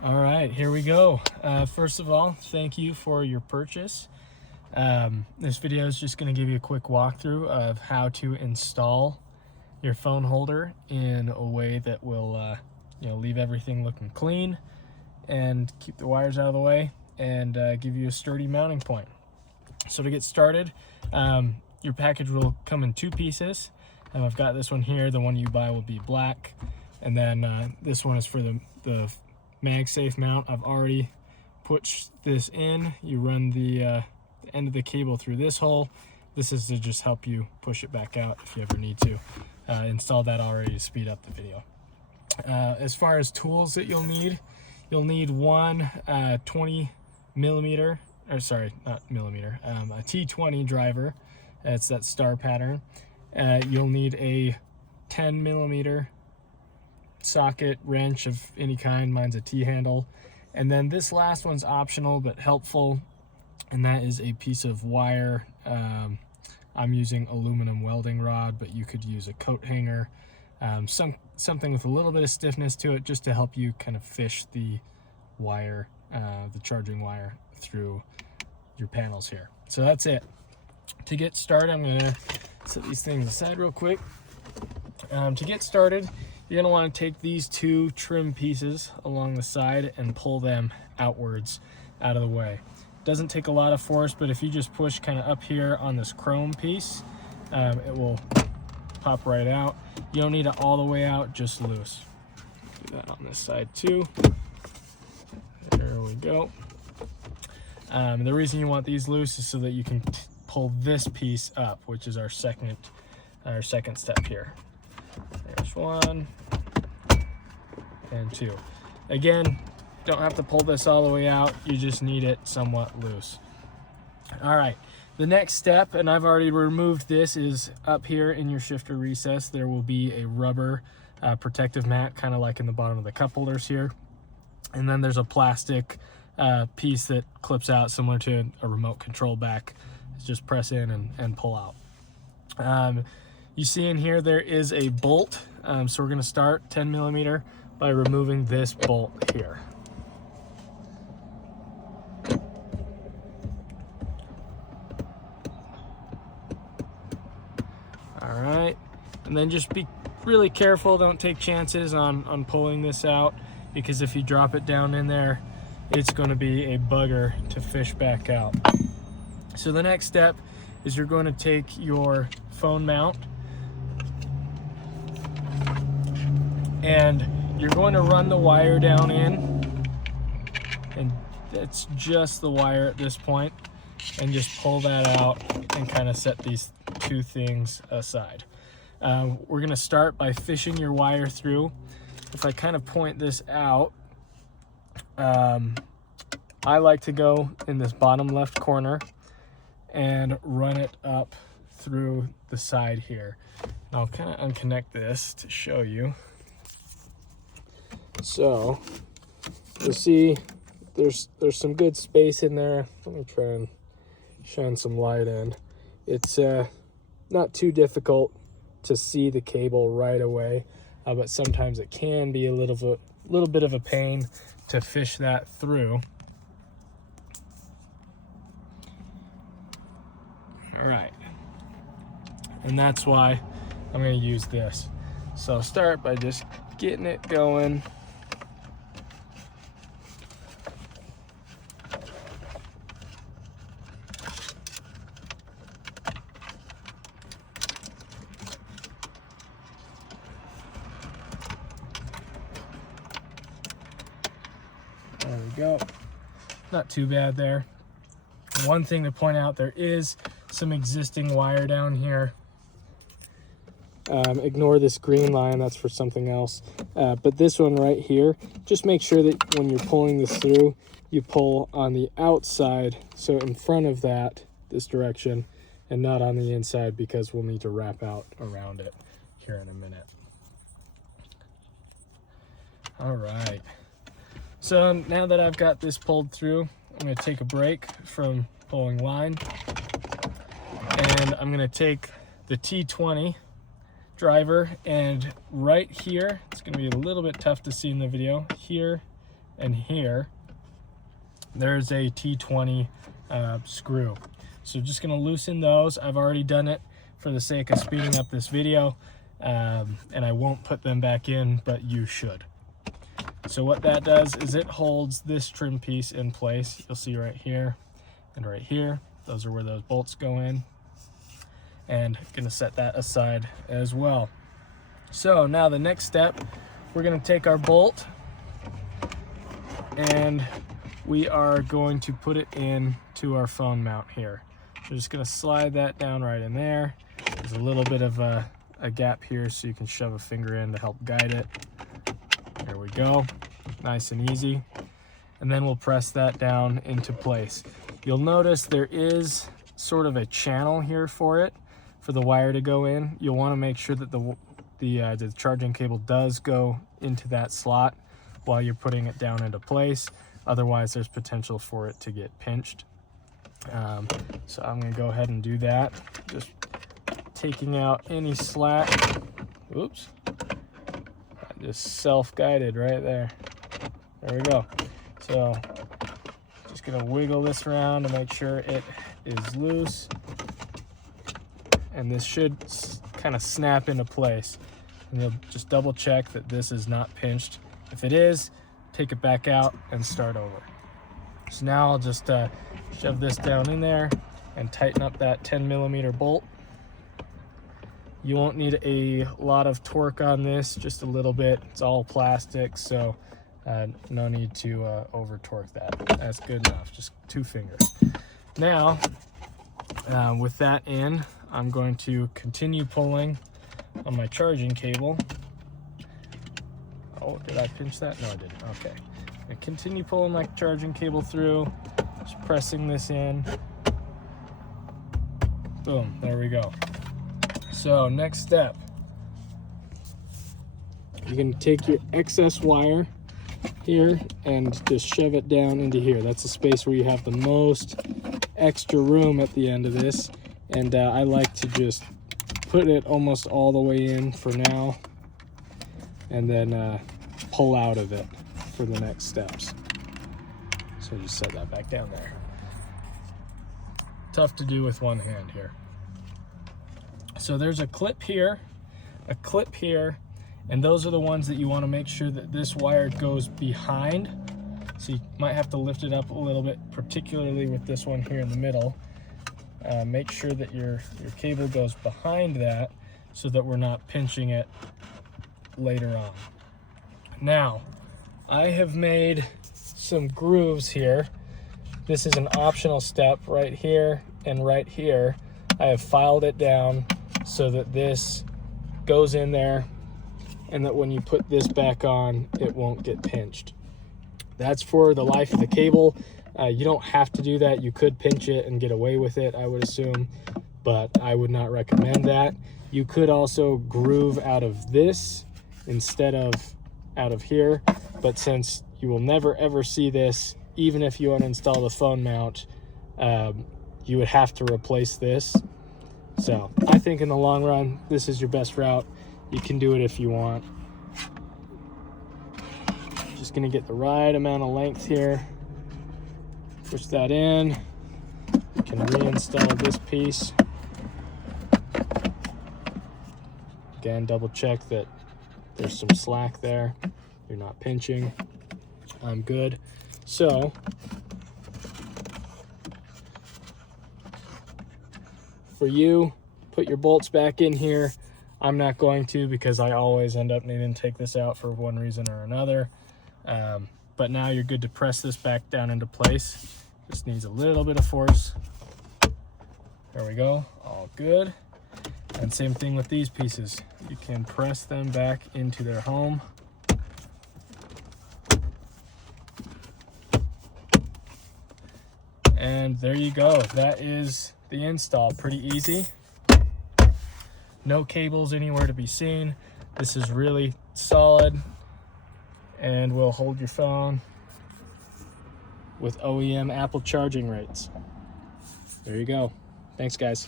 All right, here we go. First of all, thank you for your purchase. This video is just going to give you a quick walkthrough of how to install your phone holder in a way that will leave everything looking clean and keep the wires out of the way and give you a sturdy mounting point. So to get started, your package will come in two pieces. I've got this one here. The one you buy will be black, and then this one is for the MagSafe mount. I've already put this in. You run the end of the cable through this hole. This is to just help you push it back out if you ever need to. Install that already to speed up the video. As far as tools that you'll need one 20 millimeter, or sorry, not millimeter, a T20 driver. It's that star pattern. You'll need a 10 millimeter socket wrench of any kind. Mine's a T-handle. And then this last one's optional but helpful, and that is a piece of wire. I'm using aluminum welding rod, but you could use a coat hanger, something with a little bit of stiffness to it, just to help you kind of fish the wire, the charging wire through your panels here. So that's it. To get started, I'm gonna set these things aside real quick. To get started, you're gonna want to take these two trim pieces along the side and pull them outwards out of the way. Doesn't take a lot of force, but if you just push kind of up here on this chrome piece, it will pop right out. You don't need it all the way out, just loose. Do that on this side too. There we go. The reason you want these loose is so that you can pull this piece up, which is our second step here. There's one and two. Again, don't have to pull this all the way out, you just need it somewhat loose. All right, the next step, and I've already removed this, is up here in your shifter recess there will be a rubber protective mat, kind of like in the bottom of the cup holders here, and then there's a plastic piece that clips out similar to a remote control back. Just press in and pull out. You see in here there is a bolt, so we're going to start 10 millimeter by removing this bolt here. All right, and then just be really careful. Don't take chances on pulling this out, because if you drop it down in there, it's going to be a bugger to fish back out. So the next step is you're going to take your phone mount and you're going to run the wire down in, and it's just the wire at this point, and just pull that out and kind of set these two things aside. We're going to start by fishing your wire through. If I kind of point this out, I like to go in this bottom left corner and run it up through the side here. I'll kind of unconnect this to show you. So you'll see there's some good space in there. Let me try and shine some light in. It's not too difficult to see the cable right away, but sometimes it can be a little bit of a pain to fish that through. All right, and that's why I'm going to use this. So I'll start by just getting it going. There we go. Not too bad there. One thing to point out, there is some existing wire down here. Ignore this green line, that's for something else. But this one right here, just make sure that when you're pulling this through, you pull on the outside, so in front of that, this direction, and not on the inside, because we'll need to wrap out around it here in a minute. All right. So now that I've got this pulled through, I'm going to take a break from pulling line, and I'm going to take the T20 driver, and right here, it's going to be a little bit tough to see in the video, here and here, there's a T20 screw. So just gonna loosen those. I've already done it for the sake of speeding up this video, and I won't put them back in, but you should. So what that does is it holds this trim piece in place. You'll see right here and right here. Those are where those bolts go in. And gonna set that aside as well. So now the next step, we're gonna take our bolt and we are going to put it in to our phone mount here. We're just gonna slide that down right in there. There's a little bit of a gap here so you can shove a finger in to help guide it. There we go, nice and easy. And then we'll press that down into place. You'll notice there is sort of a channel here for the wire to go in. You'll want to make sure that the charging cable does go into that slot while you're putting it down into place. Otherwise, there's potential for it to get pinched. So I'm going to go ahead and do that. Just taking out any slack. Oops. Just self-guided right there. There we go. So just going to wiggle this around to make sure it is loose. And this should kind of snap into place. And you'll just double check that this is not pinched. If it is, take it back out and start over. So now I'll just shove this down in there and tighten up that 10mm bolt. You won't need a lot of torque on this, just a little bit. It's all plastic, so no need to over torque that. That's good enough, just 2 fingers. Now, with that in, I'm going to continue pulling on my charging cable. Oh, did I pinch that? No, I didn't. Okay. I continue pulling my charging cable through, just pressing this in. Boom, there we go. So next step, you're going to take your excess wire here and just shove it down into here. That's the space where you have the most extra room at the end of this. And I like to just put it almost all the way in for now and then pull out of it for the next steps. So just set that back down there. Tough to do with one hand here. So there's a clip here, and those are the ones that you want to make sure that this wire goes behind. So you might have to lift it up a little bit, particularly with this one here in the middle. Make sure that your cable goes behind that so that we're not pinching it later on. Now, I have made some grooves here. This is an optional step right here and right here. I have filed it down so that this goes in there and that when you put this back on, it won't get pinched. That's for the life of the cable. You don't have to do that. You could pinch it and get away with it, I would assume, but I would not recommend that. You could also groove out of this instead of out of here, but since you will never ever see this, even if you uninstall the phone mount, you would have to replace this. So I think in the long run, this is your best route. You can do it if you want. Just gonna get the right amount of length here. Push that in. You can reinstall this piece. Again, double check that there's some slack there. You're not pinching. I'm good. So, for you, put your bolts back in here. I'm not going to because I always end up needing to take this out for one reason or another. But now you're good to press this back down into place. Just needs a little bit of force. There we go, all good. And same thing with these pieces. You can press them back into their home. And there you go. That is the install. Pretty easy. No cables anywhere to be seen. This is really solid and will hold your phone with OEM Apple charging rates. There you go. Thanks, guys.